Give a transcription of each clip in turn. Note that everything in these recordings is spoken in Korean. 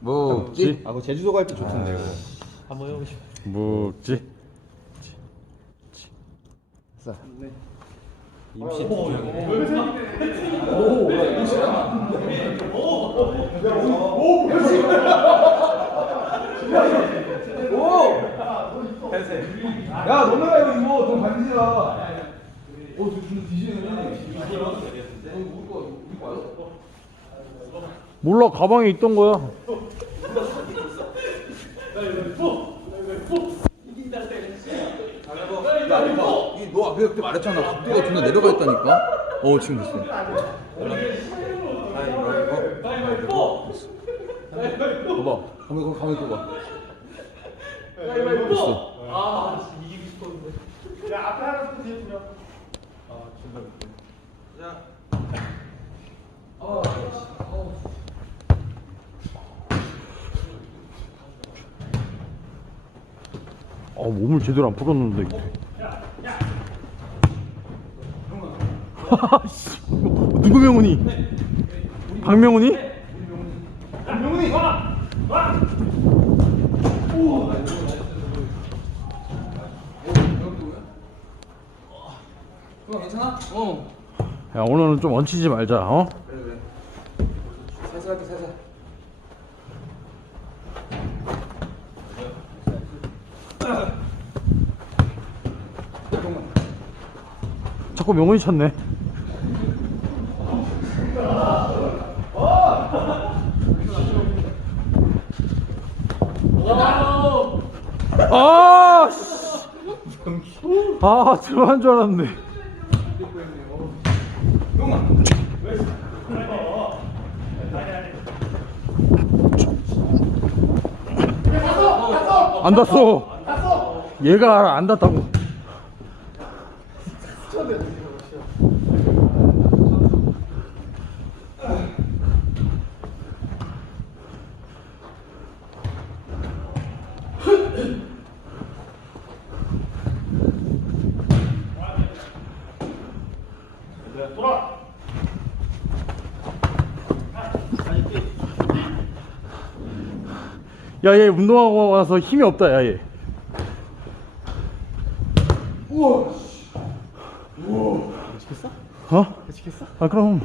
묵지 아, 그거 제주도 갈 때 좋던데, 이거. 한번 해보시죠. 묵지 싸. 임시 야, 너네가 이거 이거 돈 반지야. 어, 저 준호 뒤지네. 몰라 가방에 있던 거야 야, 앞에 그때 말했잖아. 각도가 존나 내려가 있다니까. 어, 지금 됐어. 봐봐. 가만 가만 가만 있어 봐. 됐어. 아 몸을 제대로 안 풀었는데 씨, 누구 명훈이? 박명훈이? 형아 괜찮아? 어. 야 오늘은 좀 얹히지 말자 어? 그래 그래. 살살 할게 살살. 자꾸 명훈이 쳤네 아, 씨. 아, 들어간 줄 알았는데. 안 닿았어. 얘가 안 닿다고. 야, 얘 운동하고 와서 힘이 없다, 야, 얘. 치겠어? 어? 치겠어? 아, 그럼.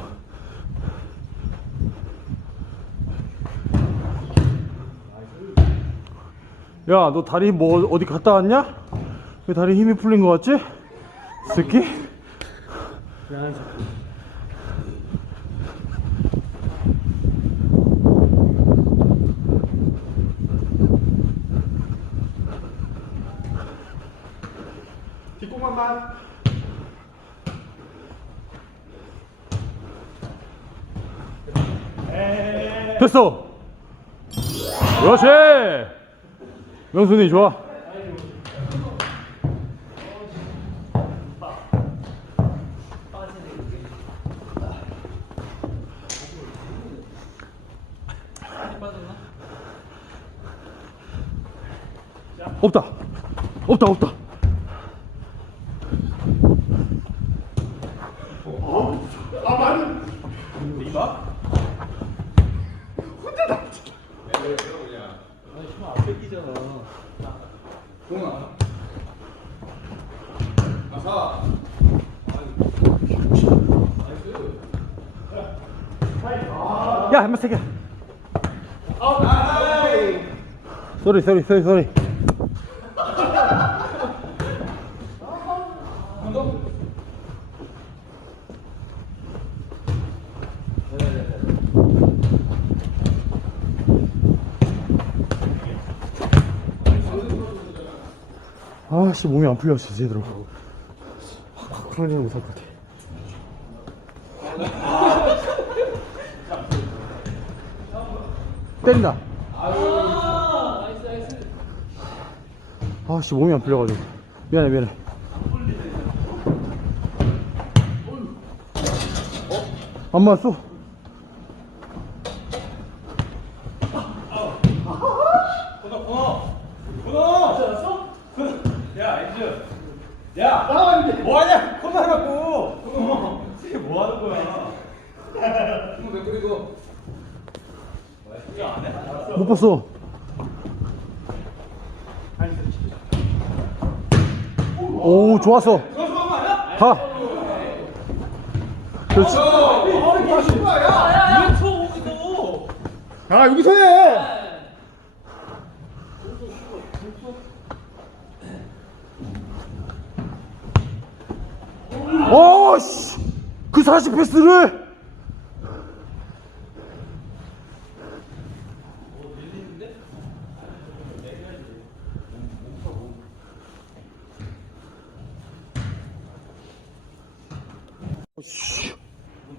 야, 너 다리 뭐 어디 갔다 왔냐? 왜 다리 힘이 풀린 거 같지? 새끼? 미안한 새끼. 뒷공간만. 됐어! 그렇지! 명순이 좋아. 없다. 없다, 없다. 야, 한번 세게. 쏘리, 쏘리, 쏘리, 쏘리. 아씨 몸이 안 풀렸어 제대로 확 그런 일 못할 것 같아 때린다. 아씨 몸이 안 풀려가지고. 미안해 미안해. 안 맞았어? 뭐하냐? 컵만 갖고. 이게 뭐 하는 거야? 형 댓글 이거. 안 해? 알았어. 못 봤어. 오, 좋았어. 가. 그렇지. 아 여기서 해 어, 씨. 그 40패스를. 씨. 야,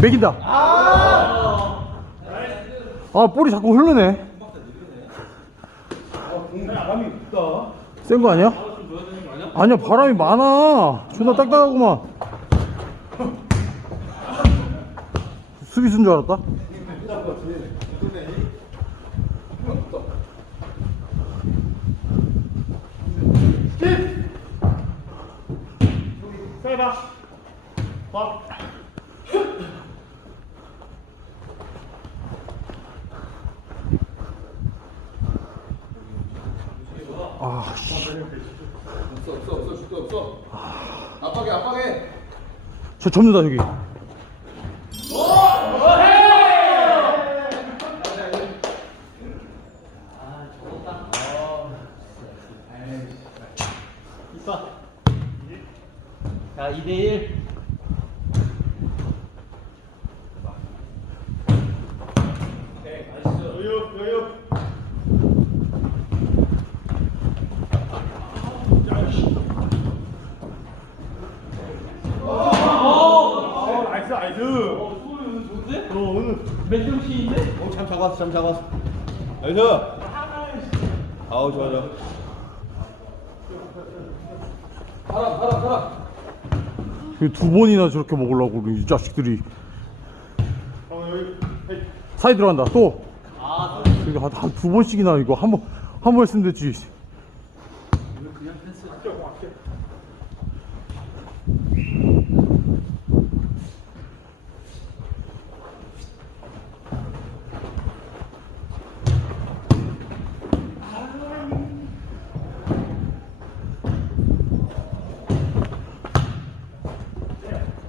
매긴다. 아, 볼이 자꾸 흐르네. 바람이 있다 센 거 아니야? 아니야 바람이 많아 존나 딱딱하구만 수비수인 줄 알았다 아 씨. 없어 없어 없어 죽도 없어 압박해 압박해 저 접는다 저기 자 2대1 나이스 나이스 맨정신인데? 참 잡았어 참 잡았어. 나이스! 아우 좋아 좋아 사람 사람 사람 그두 번이나 저렇게 먹으려고 그러니, 이 자식들이. 사이 들어간다 또. 이거 한두 번씩이나 이거 한 번 한 번 했으면 됐지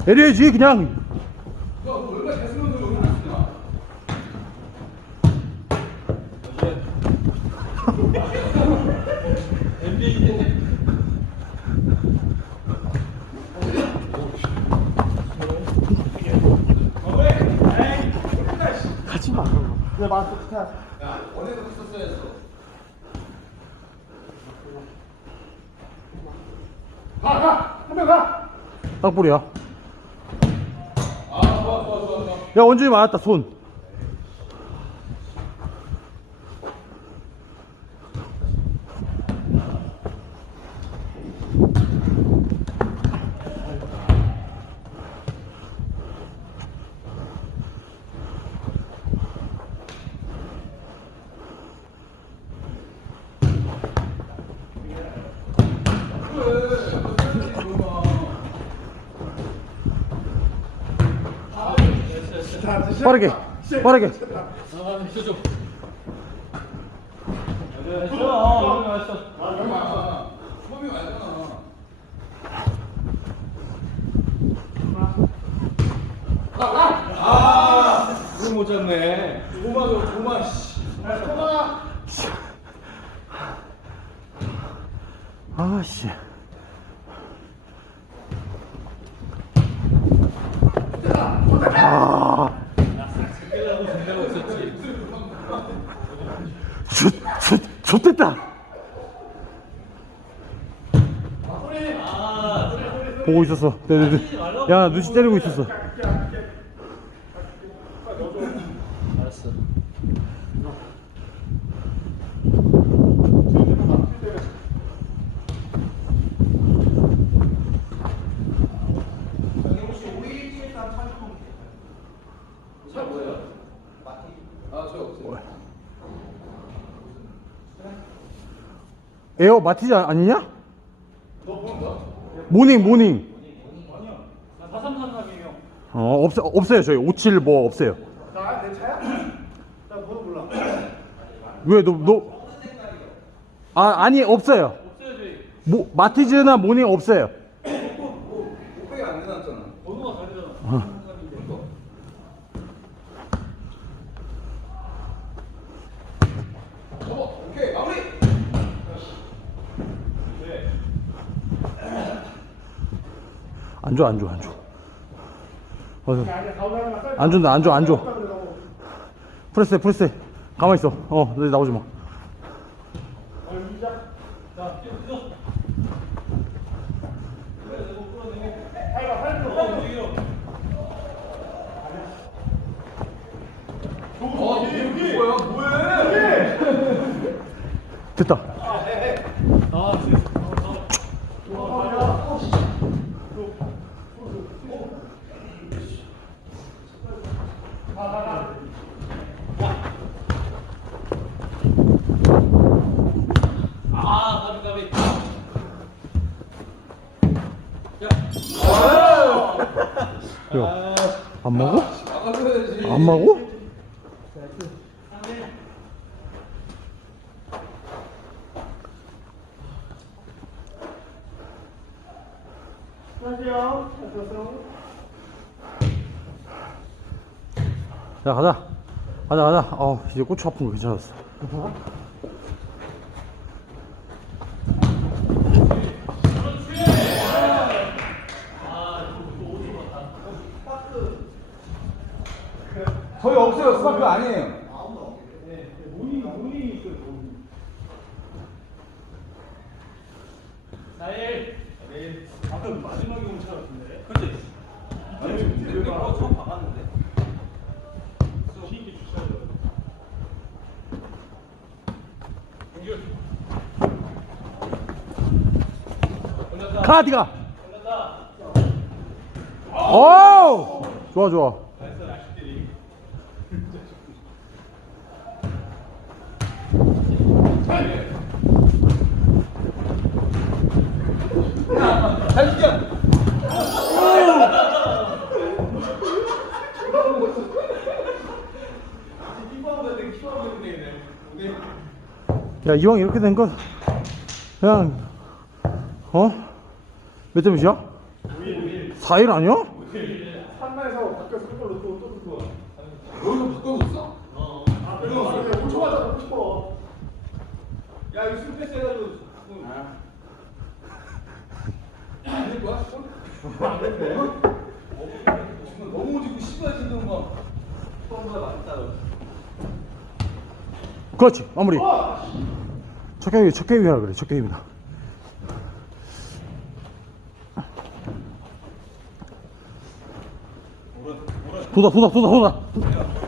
내려야지 그냥 있었어야 했어 딱볼이야. 야 원준이 맞았다 손. 빠르게 빠르게. 그걸 못 잡네 도마도 도마 씨 도마 아씨. 아. 좆, 좆, 좆됐다. 보고 있었어. 네, 네, 네. 야, 눈치 때리고 있었어. 에어 마티즈 아- 아니냐? 모닝 모닝. 어 없어 없어요 저희 57 뭐 없어요. 나내 차야? 나 번호 몰라. 왜너 너? 아 아니 없어요. 모 마티즈나 모닝 없어요. 목베개 안 해놨잖아. 접어. 오케이 마무리. 안 줘 안 줘 안 줘. 어서 안 준다 안 줘 안 줘. 프레스 프레스 가만 있어. 어 너 나오지 마. 됐다. 야, 안 먹어? 나가줘야지. 안 먹어? 자 가자. 가자 가자. 어 이제 고추 아픈 거 괜찮았어 저희 없어요. 스마트 아니에요. 모닝 모닝 있어요. 모닝. 나일. 내일. 아까 마지막에 온차 같은데. 그렇지. 아니 지금 여기 바로 처음 박았는데. 시기 주차죠. 카디가 오 좋아 좋아 야 이왕 이렇게 된거 그냥 어? 몇대 몇이야? 4일 아니야? 산나에서 바뀌어서 그걸로 또또 듣고. 여기서 바꿔줬어? 아, 그래서 5초 맞아. 5초. 야, 이거 술 패스 해가지고. 안될 거야? 안 된대. 지금 너무 지금 씹어지는 거. 처음보다 많다. 그렇지 마무리 척경이 척경이라 그래 척경입니다 도다 도다 도다 도다